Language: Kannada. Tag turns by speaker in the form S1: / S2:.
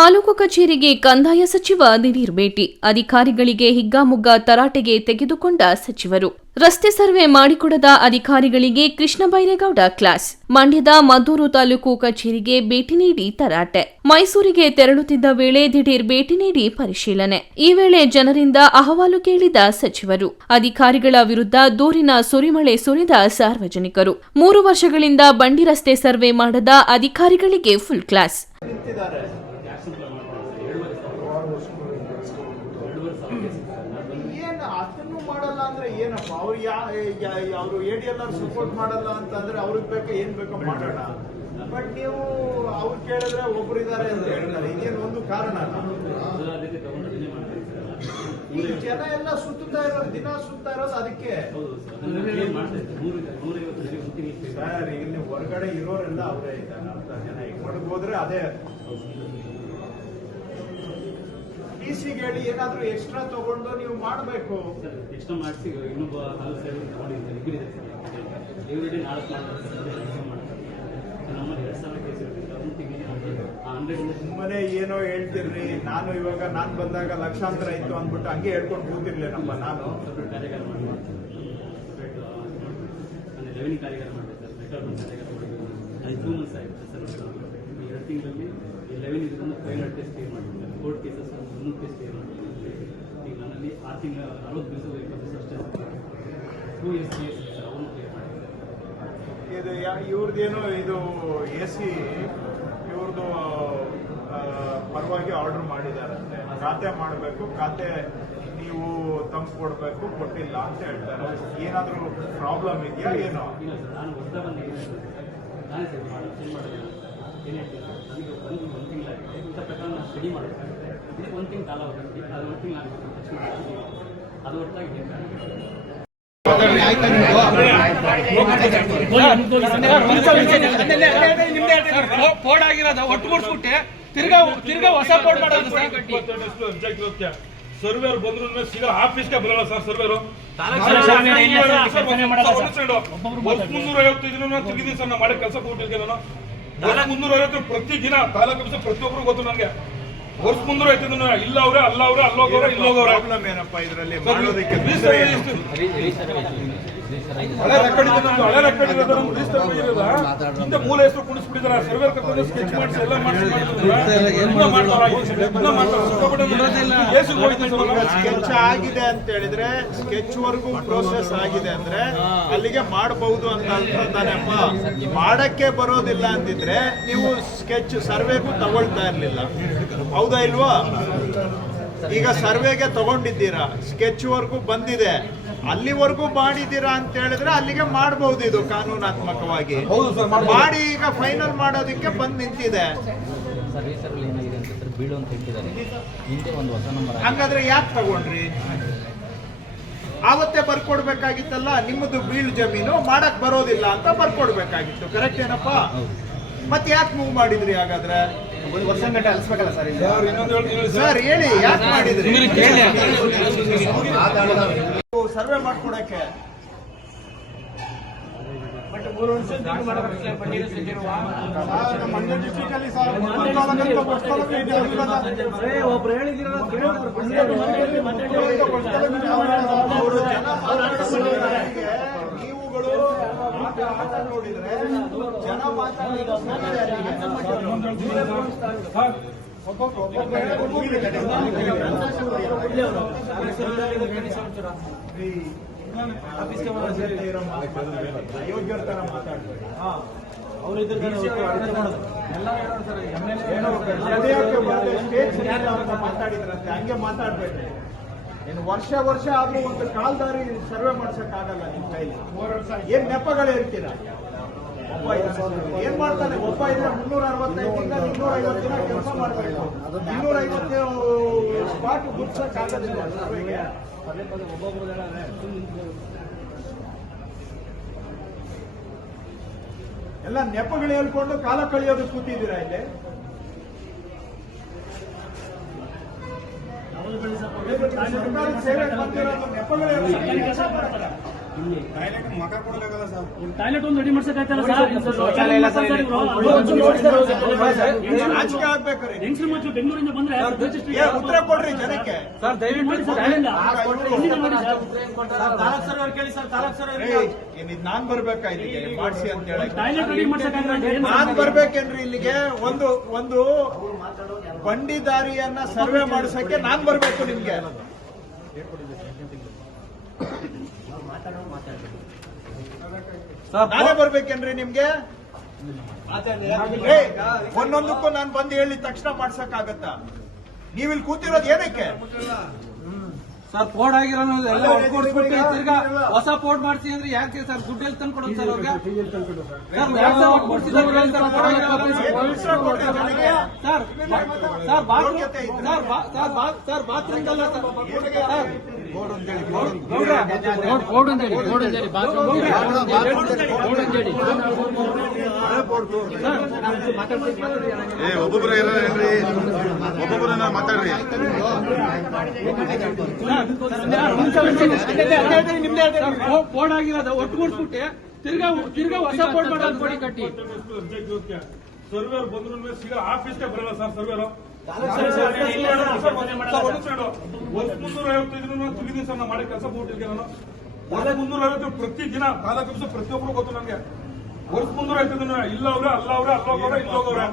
S1: ತಾಲೂಕು ಕಚೇರಿಗೆ ಕಂದಾಯ ಸಚಿವ ದಿಢೀರ್ ಭೇಟಿ. ಅಧಿಕಾರಿಗಳಿಗೆ ಹಿಗ್ಗಾಮುಗ್ಗ ತರಾಟೆಗೆ ತೆಗೆದುಕೊಂಡ ಸಚಿವರು. ರಸ್ತೆ ಸರ್ವೆ ಮಾಡಿಕೊಡದ ಅಧಿಕಾರಿಗಳಿಗೆ ಕೃಷ್ಣ ಬೈರೇಗೌಡ ಕ್ಲಾಸ್. ಮಂಡ್ಯದ ಮದ್ದೂರು ತಾಲೂಕು ಕಚೇರಿಗೆ ಭೇಟಿ ನೀಡಿ ತರಾಟೆ. ಮೈಸೂರಿಗೆ ತೆರಳುತ್ತಿದ್ದ ವೇಳೆ ದಿಢೀರ್ ಭೇಟಿ ನೀಡಿ ಪರಿಶೀಲನೆ. ಈ ವೇಳೆ ಜನರಿಂದ ಅಹವಾಲು ಕೇಳಿದ ಸಚಿವರು, ಅಧಿಕಾರಿಗಳ ವಿರುದ್ಧ ದೂರಿನ ಸುರಿಮಳೆ ಸುರಿದ ಸಾರ್ವಜನಿಕರು. ಮೂರು ವರ್ಷಗಳಿಂದ ಬಂಡಿ ರಸ್ತೆ ಸರ್ವೆ ಮಾಡದ ಅಧಿಕಾರಿಗಳಿಗೆ ಫುಲ್ ಕ್ಲಾಸ್
S2: ನಿಂತಿದ್ದಾರೆ ಏನು ಅದನ್ನು ಮಾಡಲ್ಲ ಅಂದ್ರೆ ಏನಪ್ಪ ಅವ್ರು ಅವರು A D L R support ಮಾಡಲ್ಲ ಅಂತಂದ್ರೆ ಅವ್ರಿಗೆ ಬೇಕು, ಏನ್ ಬೇಕೋ ಮಾಡೋಣ? ಬಟ್ ನೀವು ಅವ್ರು ಕೇಳಿದ್ರೆ ಒಬ್ರಿದ್ದಾರೆ ಅಂತ ಹೇಳ್ತಾರೆ. ಇದೇನು ಒಂದು ಕಾರಣ ಈ ಜನ ಎಲ್ಲ ಸುತ್ತಾ ಇರೋದು ದಿನ ಸುತ್ತಾ ಇರೋದು ಅದಕ್ಕೆ. ಸರ್, ಇಲ್ಲಿ ಹೊರಗಡೆ ಇರೋರೆಲ್ಲ ಅವರೇ ಇದ್ದಾರೆ. ಅಂತ ಜನ ಈಗ ಹೊರಗೆ ಹೋದ್ರೆ ಅದೇ. ಡಿ ಹೇಳಿ ಏನಾದ್ರೂ ಎಕ್ಸ್ಟ್ರಾ ತಗೊಂಡು ನೀವು ಮಾಡಬೇಕು.
S3: ಎಕ್ಸ್ಟ್ರಾ ಮಾಡಿಸಿ ಇನ್ನೊಬ್ಬ ಹಲವು ಸೇವೆ ತಗೊಂಡಿದ್ದಾರೆ. ಇಬ್ಬರಿದೆ ಇವರಿಗೆ ನಾಲ್ಕು ಮಾಡ್ತಾರೆ ನಮ್ಮಲ್ಲಿ ಎರಡು ಸಾವಿರ ಕೇಸ್ ಇರುತ್ತೆ. ಅದನ್ನು ತೆಗೆದು ಹಂಡ್ರೆಡ್
S2: ಸುಮ್ಮನೆ ಏನೋ ಹೇಳ್ತಿರ್ರಿ. ನಾನು ಇವಾಗ ನಾನು ಬಂದಾಗ ಲಕ್ಷಾಂತರ ಇತ್ತು ಅಂದ್ಬಿಟ್ಟು ಹಂಗೆ ಹೇಳ್ಕೊಂಡು ಕೂತಿರ್ಲೇನಪ್ಪ ನಾನು.
S3: ಸಪ್ರೇಟ್ ಕಾರ್ಯಾಗಾರ ಮಾಡಿ ಅಂದರೆ ರೆವೆನ್ಯೂ ಕಾರ್ಯಾಗಾರ ಮಾಡಿದೆ ಸರ್. ರೆಕಾರ್ಡ್ ಕಾರ್ಯಾಗಾರ ಅದು ಟೂ ಮಂತ್ಸ್ ಆಯಿತು ಸರ್. ಎರಡು ತಿಂಗಳಲ್ಲಿ ಲೆವೆನ್ ಇದನ್ನು ಫೈವ್ ಹಂಡ್ರೆಡ್ ಟೆಸ್ಟ್ ಕ್ಲಿಯರ್ ಮಾಡಿದ್ದಾರೆ ಕೋರ್ಟ್ ಕೇಸಸ್ ಈಗ ನನ್ನಲ್ಲಿ ತಿಂಗಳ ಅರವತ್ತು ದಿವಸ ಇಪ್ಪತ್ತು ದಿವಸ ಅಷ್ಟೇ ಟೂ ಎಸ್ ಕೇಸ್ ಇದೆ ಸರ್ ಅವನು ಕ್ಲಿಯರ್ ಮಾಡಿದ್ದಾರೆ
S2: ಇದು ಯಾ- ಇವ್ರದ್ದೇನೋ ಇದು ಎ ಸಿ ಇವ್ರದ್ದು ಪರವಾಗಿ ಆರ್ಡರ್ ಮಾಡಿದಾರಂತೆ. ಖಾತೆ ಮಾಡಬೇಕು ಖಾತೆ ನೀವು ತಂಪು ಕೊಡಬೇಕು ಕೊಟ್ಟಿಲ್ಲ ಅಂತ ಹೇಳ್ತಾರೆ. ಏನಾದರೂ ಪ್ರಾಬ್ಲಮ್ ಇದೆಯಾ ಏನೋ?
S3: ಇಲ್ಲ ಸರ್ ನಾನು ಹೊಸ ಬಂದಿದ್ದೀನಿ ನಾನು ಸರ್ ಮಾಡಿ ಚೇಂಜ್ ಮಾಡಿದ್ದೀನಿ ಏನು ಹೇಳ್ತೀನಿ ನನಗೆ ಬಂದು ಒಂದು ತಿಂಗಳಾಗಿದೆ ಇಂಥ ಪ್ರಕಾರ ನಾನು ಸ್ಟಡಿ ಮಾಡಬೇಕಾಗುತ್ತೆ ಇದಕ್ಕೆ ಒಂದು ತಿಂಗ್ ಕಾಲ ಹೋಗುತ್ತೆ ಅದು ಒಂದು ತಿಂಗ್ ಅದು ಹೊರತಾಗಿ
S4: ಆಗಿರೋದು ಒಟ್ಟುಗೂಡ್ಸ್ಬಿಟ್ಟೆ ತಿರ್ಗಾ ತಿರ್ಗಾ ಹೊಸ ಕೋಡ್ ಮಾಡೋದು ಸರ್
S5: ಸರ್ವೇರ್ ಬಂದ್ರು ಸೀದಾ ಆಫೀಸ್ಗೆ ಬರಲ್ಲ ಸರ್ ಸರ್ವೇರು ಮುನ್ನೂರ ಐವತ್ತೈದು ದಿನ ತೆಗಿದೀನಿ ಸರ್ ನಾ ಮಾಡೋ ಕೆಲಸ ಕೊಟ್ಟಿದ್ದೆ ನಾನು ಮುನ್ನೂರ ಐವತ್ತು ಪ್ರತಿ ದಿನ ತಾಲೂಕು ಪ್ರತಿಯೊಬ್ಬರು ಗೊತ್ತು ನನಗೆ ವರ್ಷ ಮುಂದೆ ದಿನ ಇಲ್ಲ ಅವ್ರೆ ಅಲ್ಲ ಅವ್ರೆ ಅಲ್ಲೋಗವ್ರೆ ಇಲ್ಲೋಗವ್ರೆ
S2: ಪ್ರಾಬ್ಲಮ್ ಏನಪ್ಪ ಇದರಲ್ಲಿ? ಮಾಡೋದಕ್ಕೆ
S5: ಮೂಲ ಹೆಸರು ಕುಣಿಸ್ಬಿಟ್ಟಿದ್ದಾರೆ ಸರ್ವೇರ್ ಕರ್ಕೊಂಡು ಮಾಡಿಸಿ ಎಲ್ಲ
S2: ಸ್ಕೆಚ್ ಆಗಿದೆ. ಅಂತ ಹೇಳಿದ್ರೆ ಸ್ಕೆಚ್ ವರ್ಗೂ ಪ್ರೋಸೆಸ್ ಆಗಿದೆ ಅಂದ್ರೆ ಅಲ್ಲಿಗೆ ಮಾಡಬಹುದು ಅಂತ ಅಂತಾನೆಪ್ಪ ಮಾಡಕ್ಕೆ ಬರೋದಿಲ್ಲ ಅಂತಿದ್ರೆ ನೀವು ಸ್ಕೆಚ್ ಸರ್ವೆಗೂ ತಗೊಳ್ತಾ ಇರ್ಲಿಲ್ಲ. ಹೌದಾ ಇಲ್ವಾ? ಈಗ ಸರ್ವೆಗೆ ತಗೊಂಡಿದ್ದೀರಾ ಸ್ಕೆಚ್ ವರ್ಗೂ ಬಂದಿದೆ. ಅಲ್ಲಿವರೆಗೂ ಮಾಡಿದ್ದೀರಾ ಅಂತ ಹೇಳಿದ್ರೆ ಅಲ್ಲಿಗೆ ಮಾಡಬಹುದು ಇದು ಕಾನೂನಾತ್ಮಕವಾಗಿ.
S5: ಹೌದು ಸರ್,
S2: ಮಾಡಿ ಈಗ ಫೈನಲ್ ಮಾಡೋದಕ್ಕೆ ಬಂದ್ ನಿಂತಿದೆ.
S6: ಸರ್ ಈ ಸರ್ ಏನಾಗಿದೆ ಅಂತ ಸರ್ ಬೀಳು ಅಂತ ಹೇಳ್ತಿದ್ದಾರೆ. ಹಿಂದೆ ಒಂದು ಹೊಸ ನಂಬರ್
S2: ಹಂಗಾದ್ರೆ ಯಾಕೆ ತಗೊಂಡ್ರಿ? ಆವತ್ತೇ ಬರ್ಕೊಡ್ಬೇಕಾಗಿತ್ತಲ್ಲ ನಿಮ್ಮದು ಬೀಳ್ ಜಮೀನು ಮಾಡಕ್ ಬರೋದಿಲ್ಲ ಅಂತ ಬರ್ಕೊಡ್ಬೇಕಾಗಿತ್ತು. ಕರೆಕ್ಟ್ ಏನಪ್ಪ? ಮತ್ತೆ ಯಾಕೆ ಮೂವ್ ಮಾಡಿದ್ರಿ ಹಾಗಾದ್ರೆ?
S5: ಸರ್,
S2: ಹೇಳಿ ಯಾಕೆ ಮಾಡಿದ್ರಿ? ಸರ್ವೆ ಮಾಡ್ಕೊಡಕ್ಕೆ. ಸರ್, ನಮ್ಮ ಒಬ್ರು district ಅಲ್ಲಿ ಸರ್, ಒಂದೊಂದು ತಾಲೂಕಲ್ಲಿ ಒಬ್ಬ ತಾಲೂಕು ಇದೆ, ಅವರು ಜನ ಮಾತಾಡೋದ್ರಿಗೆ ನೀವುಗಳು ಆಟ ನೋಡಿದ್ರೆ ಜನ ಮಾತಾಡೋದು
S5: ಸರ್, ಒಬ್ಬೊಬ್ರು- ಒಬ್ಬೊಬ್ರು
S2: ಅಯೋಗ್ಯರ ತರ ಮಾತಾಡ್ಬೇಡಿ ಮಾತಾಡಿದ್ರಂತೆ ಹಂಗೆ ಮಾತಾಡ್ಬೇಡ್ರಿ ಇನ್ನು ವರ್ಷ ವರ್ಷ ಆದ್ರೂ ಒಂದು ಕಾಲ್ದಾರಿ ಸರ್ವೆ ಮಾಡ್ಸಕ್ ಆಗಲ್ಲ ನಿಮ್ ಕೈಲಿ. ಏನ್ ನೆಪಗಳು ಹೇಳ್ತೀರಾ. ಏನ್ ಮಾಡ್ತಾನೆ? ಒಬ್ಬ ಇದ್ರೆ ಮುನ್ನೂರ ಅರವತ್ತೈದು ಇನ್ನೂರ ಐವತ್ತು ದಿನ ಕೆಲಸ ಮಾಡ್ಬೇಕು. ಇನ್ನೂರ ಐವತ್ತು ಸ್ಪಾಟ್ ಆಗೋದಿಲ್ಲ ಸರ್ವೆಗೆ. ಎಲ್ಲ ನೆಪಗಳು ಹೇಳ್ಕೊಂಡು ಕಾಲ ಕಳೆಯೋದು ಕೂತಿದ್ದೀರಾ ಇಲ್ಲಿ? ಸರ್ಕಾರಿ ಸೇವೆ ಬಂದಿರೋದು ನೆಪಗಳು ಹೇಳ್ಕೊಂಡು ಕೆಲಸ ಮಾಡ್ತಾರೆ
S4: ಟಾಯ್ಲೆಟ್ ಒಂದು ರೆಡಿ ಮಾಡ್ಸಕ್ಕಾಯ್ತಲ್ಲ
S2: ನಾಚಿಕೆ ಆಗ್ಬೇಕ್ರಿ
S4: ಹೆಂಗಸ್ರು ಮಕ್ಕಳು ಬೆಂಗಳೂರಿಂದ ಬಂದ್ರೆ
S2: ಏ ಉತ್ತರ ಕೊಡ್ರಿ ಜನಕ್ಕೆ.
S4: ಸರ್ ದಯವಿಟ್ಟು ಮಾಡಿ ಸರ್ ಕೇಳಿ ಸರ್ ತಾರಾ ಸರ್
S2: ಏ, ಏನ್ ಇದ್ ನಾನ್ ಬರ್ಬೇಕಾ ಇಲ್ಲಿಗೆ? ಮಾಡ್ಸಿ ಅಂತ ಹೇಳಿ.
S4: ಟಾಯ್ಲೆಟ್ ರೆಡಿ ಮಾಡ್ಸಕ್ಕಾಗಲ್ಲ
S2: ನಾನ್ ಬರ್ಬೇಕೇನ್ರಿ ಇಲ್ಲಿಗೆ? ಒಂದು ಒಂದು ಬಂಡಿದಾರಿಯನ್ನ ಸರ್ವೆ ಮಾಡಿಸಕ್ಕೆ ನಾನ್ ಬರಬೇಕು ನಿಮ್ಗೆ. ನಾನೇ ಬರ್ಬೇಕೇನ್ರಿ ನಿಮ್ಗೆ? ಒಂದೊಂದಕ್ಕೂ ನಾನು ಬಂದು ಹೇಳಿದ ತಕ್ಷಣ ಮಾಡ್ಸಕ್ ಆಗತ್ತಾ ನೀವಿಲ್ಲಿ ಕೂತಿರೋದು ಏನಕ್ಕೆ?
S7: ಸರ್ ಪೋರ್ಡ್ ಆಗಿರೋ ಎಲ್ಲ ತಿರ್ಗಾ ಹೊಸ ಪೋರ್ಟ್ ಮಾಡ್ತೀನಿ ಅಂದ್ರೆ ಯಾಕೆ ಸರ್? ದುಡ್ಡು ಎಲ್ಲಿ ತಂದು ಕೊಡೋದು ಸರ್ ಅವ್ರಿಗೆ? ಸರ್. ಯಾಕೆ ಸರ್ ಬಾತ್ರೂಮ್ ಹೇಳಿ sir.
S2: Bathroom.
S7: Sir. Sir bathroom sir ಬಾ- ಸರ್. ಬಾ- ಸರ್ ಬಾತ್ರೂಮ್ ಅಂತ ಸರ್.
S8: ಏ, ಒಬ್ಬೊಬ್ರು ಇರೋರೇನ್ರಿ ಒಬ್ಬೊಬ್ರನ್ನ ಮಾತಾಡ್ರಿ
S7: ಪೋರ್ಡ್ ಆಗಿರೋದು ಒಟ್ಟುಗೂಡ್ಸ್ಬಿಟ್ಟು ತಿರ್ಗಾ ತಿರ್ಗಾ ಹೊಸ ಬೋರ್ಡ್ ಮಾಡೋದು ಕಟ್ಟಿ
S5: ಸರ್ವೇರ್ ಬಂದ್ರು ಸಿಗ ಆಫೀಸ್ಗೆ ಬರಲ್ಲ ಸರ್ ಸರ್ವೇರ್ ಮುನ್ನೂರ ಐವತ್ತು ಇದ್ರು ತೆಗಿದೀನಿ ಸರ್ ನಾನು ಮಾಡಿ ಕೆಲಸ ಬಿಟ್ಟಿದ್ದೆ ನಾನು ಮುನ್ನೂರ ಐವತ್ತು ಪ್ರತಿ ದಿನ ತಾಲೂಕು ಪ್ರತಿಯೊಬ್ಬರು ಗೊತ್ತು ನನಗೆ ವರ್ಷ ಮುನ್ನೂರ ಐವತ್ತು ಇಲ್ಲ ಅವ್ರೆ ಅಲ್ಲ ಅವ್ರೆ ಅಲ್ಲ ಹೋಗವ್ರೆ